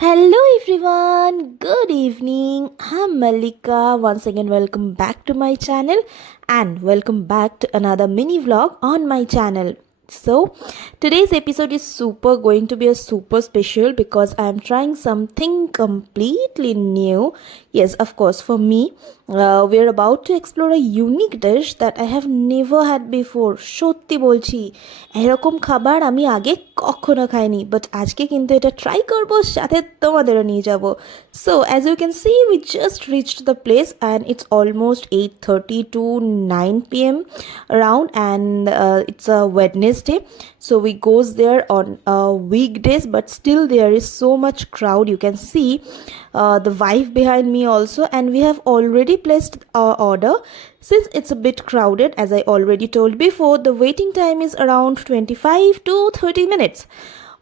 Hello everyone, good evening. I'm Malika. Once again, welcome back to my channel and welcome back to another mini vlog on my channel. So, today's episode is going to be a super special because I'm trying something completely new. Yes, of course, for me, we're about to explore a unique dish that I have never had before. সত্যি বলছি এরকম খাবার আমি আগে কখনো খাইনি, বাট আজকে কিন্তু এটা ট্রাই করব, সাথে তোমাদেরও নিয়ে যাব. So as you can see we just reached the place and it's almost 8:30 to 9 p.m. around, and it's a Wednesday, so we goes there on weekdays, but still there is so much crowd. You can see the vibe behind me also, and we have already placed our order. Since it's a bit crowded, as I already told before, the waiting time is around 25 to 30 minutes.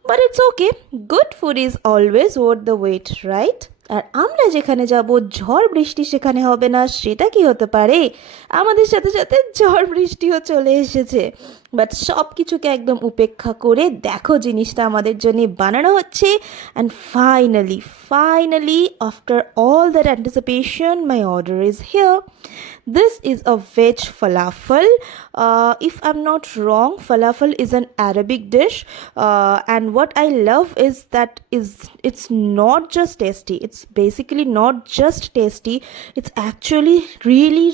But it's okay. Good food is always worth the wait, right? আর আমরা যেখানে যাব ঝড় বৃষ্টি সেখানে হবে না, সেটা কি হতে পারে? আমাদের সাথে সাথে ঝড় বৃষ্টিও চলে এসেছে, বাট সব কিছুকে একদম উপেক্ষা করে দেখো জিনিসটা আমাদের জন্য বানানো হচ্ছে. And finally after all that anticipation my order is here. This is a veg falafel. If I'm not wrong, falafel is an Arabic dish, and what I love is that it's not just tasty. It's basically not just tasty. It's actually really